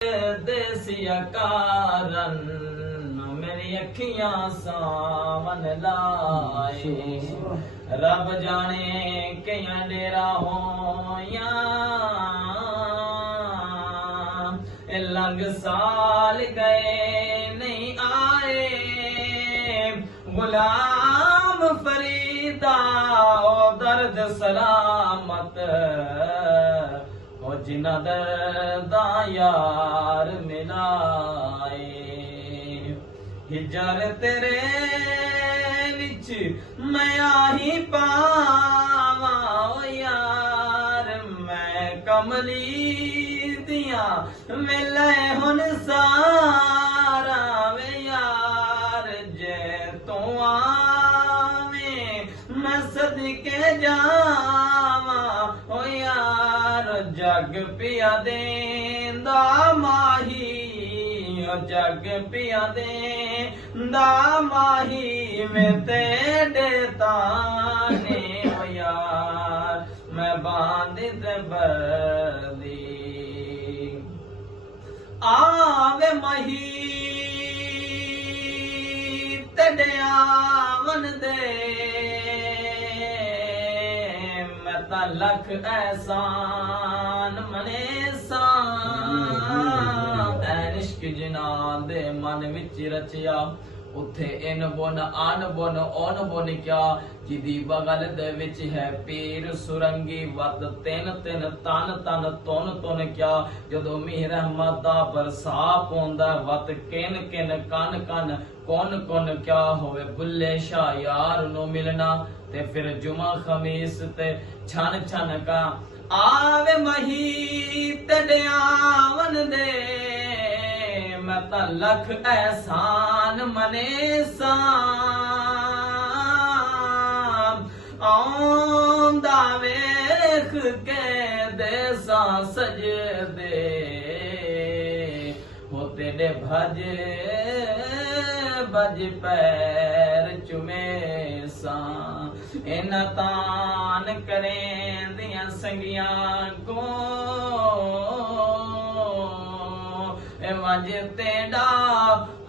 देसिया कारण मेरी अखियां सावन लाए रब जाने कया डेरा होया लंग साल गए नहीं आए गुलाम फरीदा ओ दर्द सलामत ओ जिन्ना दर्दा यार मिलाए हिजर तेरे विच मैं आही पावा ओ यार मैं कमली दिया मिले हुन सारा वे यार जे तू आवे मैं सदके जावा ओ यार जग पिया देंदा माही ओ जग पिया देंदा माही में तेरे ताने ओ यार मैं बांधित बर्दी आवे मही तेरे आवन दे मैं ता लख एहसान मने इश्क जिना दे मन विच रचिया उथे इन बुन आन बुन ओन बुन क्या जिदी बगल दे विच है पीर सुरंगी वत तिन तिन तन तन तुन तुन क्या जदों मीर रहमत दा बरसा पौंदा वत किन किन कन कन कौन कौन क्या होवे बुल्ले शाह यार नु मिलना ते फिर जुमा खमीस ते छन छन का आवे मही तेरे आवन दे मैं ता लख एहसान मने आंदा वेख के देसा सजदे हो तेरे भज बज पैर चुमे सा इन तान करें दिया संगियां को वज तेड़ा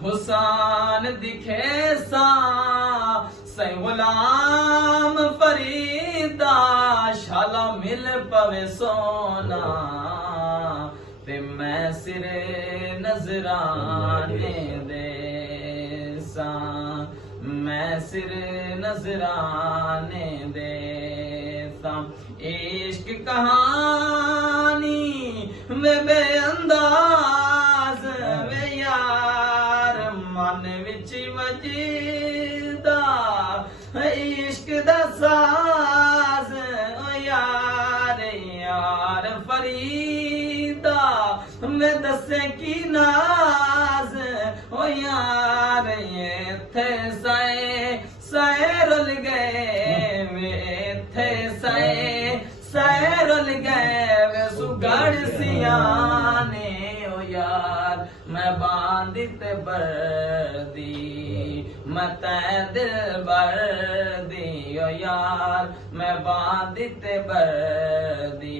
हुसान दिखे सा सै गुलाम फरीदा शाला मिल पवे सोना ते मैं सिरे नजराने दे सा मैं सिरे नजराने दे सा इश्क कहानी में बेअंदाज वे यार मन विच वजदा इश्क दा साज ओ यार यार फरीदा मैं दसे की नाज ओ यार इत्थे साए साए रुल गए वे इत्थे साए साए रुल गए वे सुगड़ सियाने ओ यार मैं बांधित बर्दी मैं तै दिल बर्दी ओ यार मैं बांधित बर्दी